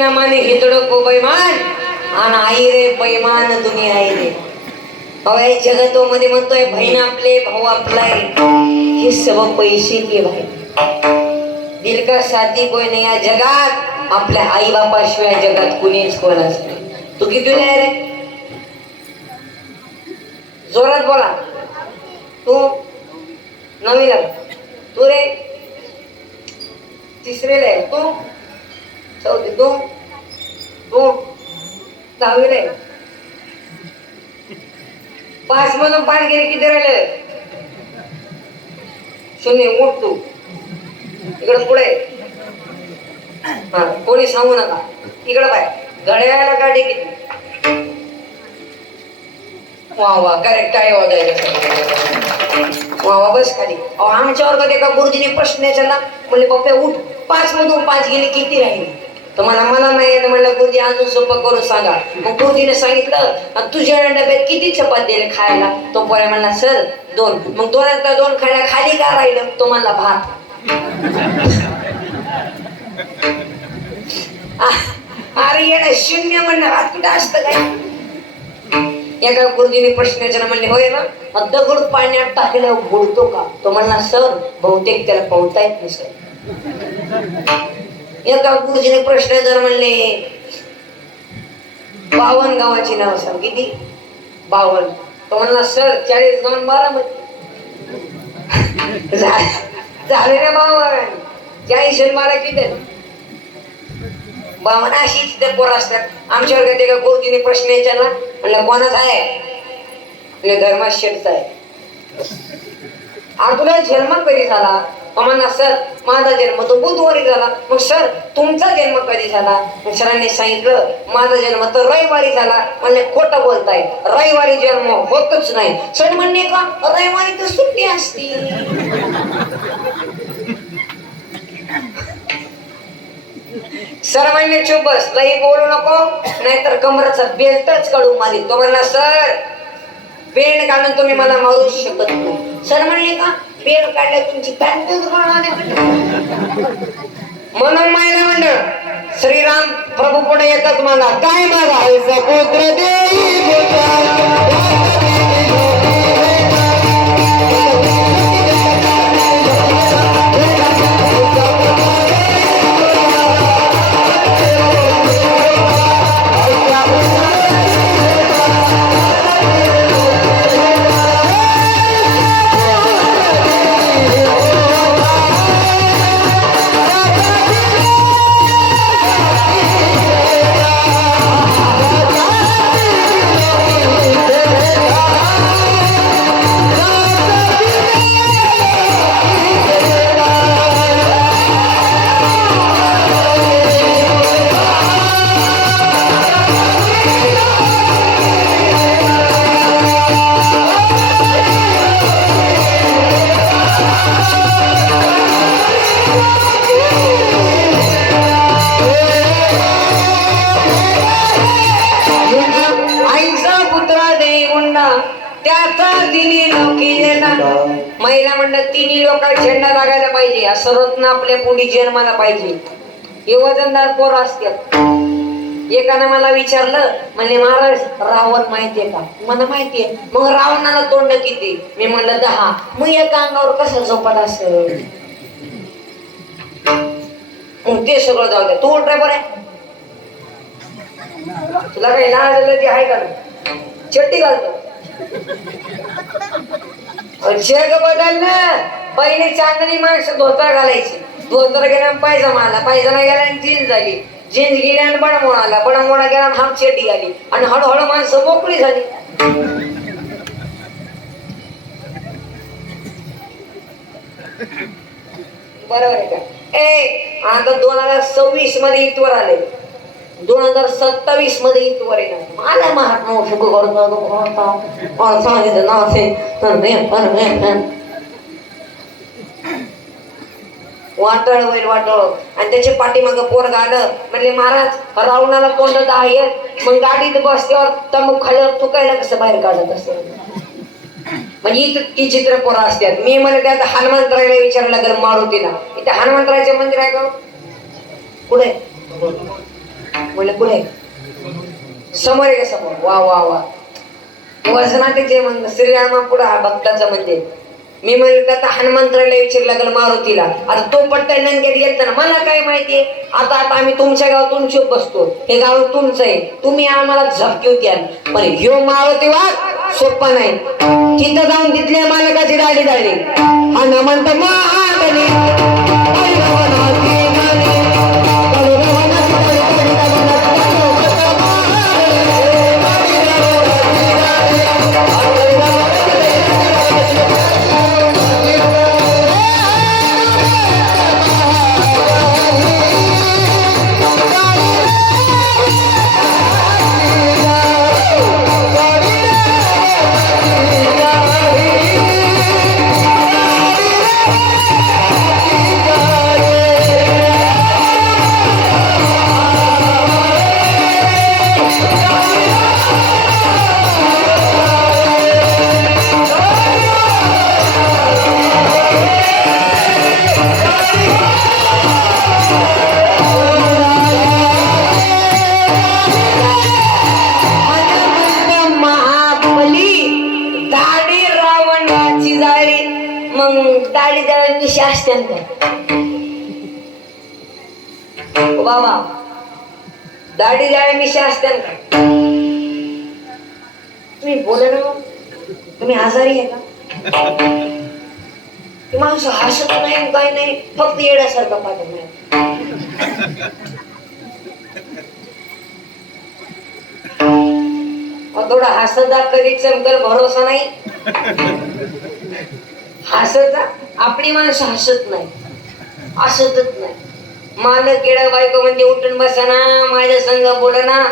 ना माने हितडो को बैमान आणि आई रे बैमान दुनिया आई रे. अवय जगतोमध्ये म्हणतोय बहीण आपले भाऊ आपलाय हे सर्व पैसे के भाई. दिल का साथी कोई नाही या जगात. आपल्या आई बापाशिवाय जगात कुणीच कोणाच नाही. तू कितीला आहे रे? जोरात बोला. तू नवीला. तू रे तिसरीला आहे. तू चौथी. तू तू दहावीला आहे. 5 मधून 5 गेले किती राहिले? 0. उठ तू इकडे पुढे. हा कोणी सांगू नका. इकडे पाय घड्याळाला काढे किती. वा वा करेक्ट आहे. वा वा बस खाली. आमच्या वर्गात एका गुरुजीने प्रश्न विचारला. म्हणले बाप्पा उठ 5 मधून 5 गेले किती राहिले? तर मला नाही म्हणलं गुरुजी अजून सोपं करून सांगा. मग गुरुजीने सांगितलं तुझ्या डब्यात किती चपात दिले खायला? तो पोऱ्या म्हणला सर 2. मग 2 खायला खाली का राहिलं? तो म्हणला भात. अरे येणं 0 म्हणणार आज कुठं असतं काय? एका गुरुजीने प्रश्न विचारला. म्हणले होय ना दगड पाण्यात टाकल्यावर बुडतो का? तो म्हणला सर बहुतेक त्याला पोहता येत नाही सर. एका गुरुजीने प्रश्न जर म्हणले 52 गावाची नाव सांग. किती? 52. तो म्हणला सर 40 गाव 12 झाले ना 52. 40 आणि 12 किती? 52. अशीच ते पोरं असतात. आमच्या वर्गात एका गुरुजीने प्रश्न विचारला. म्हणलं कोणाचा आहे? म्हणजे धर्मात शेठचा आहे. तुला जन्म कधी झाला? म्हणला सर माझा जन्म तो बुधवारी झाला. मग सर तुमचा जन्म कधी झाला? मग सरांनी सांगितलं माझा जन्म तर रविवारी झाला. म्हणले खोटं बोलताय रविवारी जन्म होतच नाही. सर म्हणणे का रविवारी तर सुट्टी असती. सर म्हणले चुप बस लई बोलू नको नाहीतर कमरेचा बेल्टच काढून मारी. तो म्हणला सर बेल्ट काढून तुम्ही मला मारू शकत नाही. सर म्हणले का बेल्ट काढल्या तुमची पॅन्टच म्हणून मायला म्हणलं श्रीराम प्रभू पुढे एकच मागा. काय मागा? पुत्र महिला मंडळ 3 लोक झेंडा लागायला पाहिजे. असं रत्न आपल्या पुढे जन्माला पाहिजे. हे वजनदार पोरं असतात. एकानं मला विचारलं म्हणले महाराज रावण माहितीये का? मला माहितीये. मग रावणाला तोंड किती? मी म्हणलं 10. मग एका अंगावर कसं झोपत असेल? ते सगळं जाऊ द्या. तू ड्रायव्हर आहे तुला काही लाज ते आहे का? चट्टी घालतो. जग बदललं. पहिले चांगली माणसं धोतर घालायची. धोतर गेल्या पायजमा आला. पायजमा गेला जीन्स झाली. जीन्स गेल्या बडमोड आला. बडमोडा गेला हाफ चड्डी आली. आणि हळूहळू माणसं मोकळी झाली. बरोबर आहे का? आता 2026 मध्ये इथवर आले. 2027 मध्ये इथवर येणार. मला महात्मा सुख करतो सांगितलं नाव वाटळ होईल वाटळ. आणि त्याच्या पाठीमागं पोरग आलं. म्हणले महाराज रावणाला तोंड 10 आहेत. मग गाडीत बसल्यावर तंबाखू खाल्यावर तू कायला कसं बाहेर काढत असं? म्हणजे इतकी चित्र पोरं असतात. मी म्हणते आता हनुमंतरायला विचारायला लागलं मारुतीला. इथे हनुमंतरायचं मंदिर आहे का? कुठे? बोले कुठे समोर आहे का समोर वा वा वा वजनाचे मग श्रीरामा पुढा भक्ताचं म्हणजे मी म्हणलं आता हनुमंतराला विचारला लागलं मारुतीला आता तो पट्टा नंद्यात गेलता ना मला काय माहितीये आता आता आम्ही तुमच्या गावातून चुप बसतो हे गाव तुमचं आहे तुम्ही आम्हाला झपकी द्याल पण ह्यो मारुती वाघ सोपा नाही तिथं जाऊन तिथल्या मालकाची दाढी दाढी हनुमंत महागणी दाढी द्यायला निशा असते बाबा दाढी द्यायला निशा असते तुम्ही बोला ना तुम्ही आजारी आहे का ते माणूस हसत नाही काय नाही फक्त येण्यासारखा पाठवत नाही थोडा हसत कधी चमकल भरोसा नाही हसत आपली माणसं हसत नाही हसतच नाही मालक केडा बायको म्हणजे उठून बसाना माझ्या संग बोलना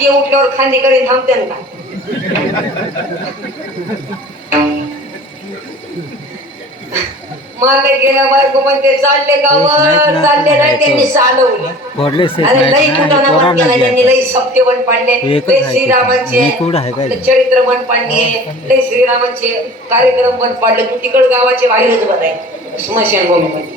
ते उठल्यावर खांदी करीन थांबते ना मालक गेला बायको म्हणते चालले गावात चालले नाही त्यांनी चालवले अरे लई कुठाना बंद केला त्यांनी लई सप्ते बंद पाडले लई श्रीरामांचे चरित्र बंद पाडले लई श्रीरामांचे कार्यक्रम बंद पाडले तू तिकड गावाचे बाहेरच बघाय स्मशानभूमीमध्ये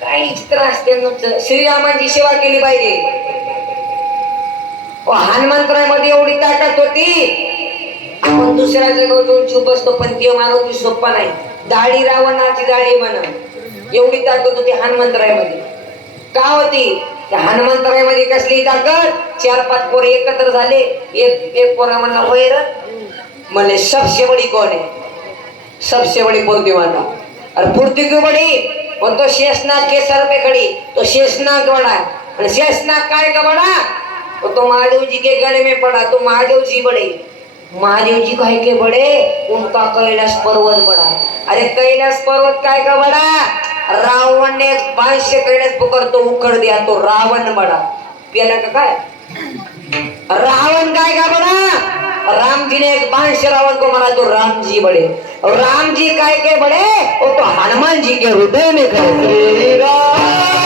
काही चित्र असते श्रीरामांची सेवा केली पाहिजे हनुमंतरामध्ये एवढी ताकद होती आपण दुसऱ्या जगातून चुप असतो पण ते मारुती सोपा नाही दाढी रावणाची दाढी म्हणा एवढी ताकद होती हनुमंतरायमध्ये का होती त्या हनुमंतरायमध्ये कसली ताकद 4-5 पोरे एकत्र झाले एक पोरा म्हणला वैर म्हणले सबसे बडी कोण है सबसे बड़ी मूर्ति माता और मूर्ति क्यों बड़ी वो तो शेषनाग के सर पे खड़ी तो शेषनाग बड़ा और शेषनाग काय का बड़ा वो तो महादेव जी के गले में पड़ा तो महादेव जी बड़े महादेव जी काय के बड़े उनका कैलाश पर्वत बड़ा अरे कैलाश पर्वत काय का बड़ा रावण ने 500 कैलाश पकड़तो उखड़ दिया तो रावण बड़ा पेला का काय रावण काय का बड़ा राम जी ने 500 रावण को मारा तो राम जी बड़े और राम जी काय के बड़े वो तो हनुमान जी के हृदय में खड़े श्री राम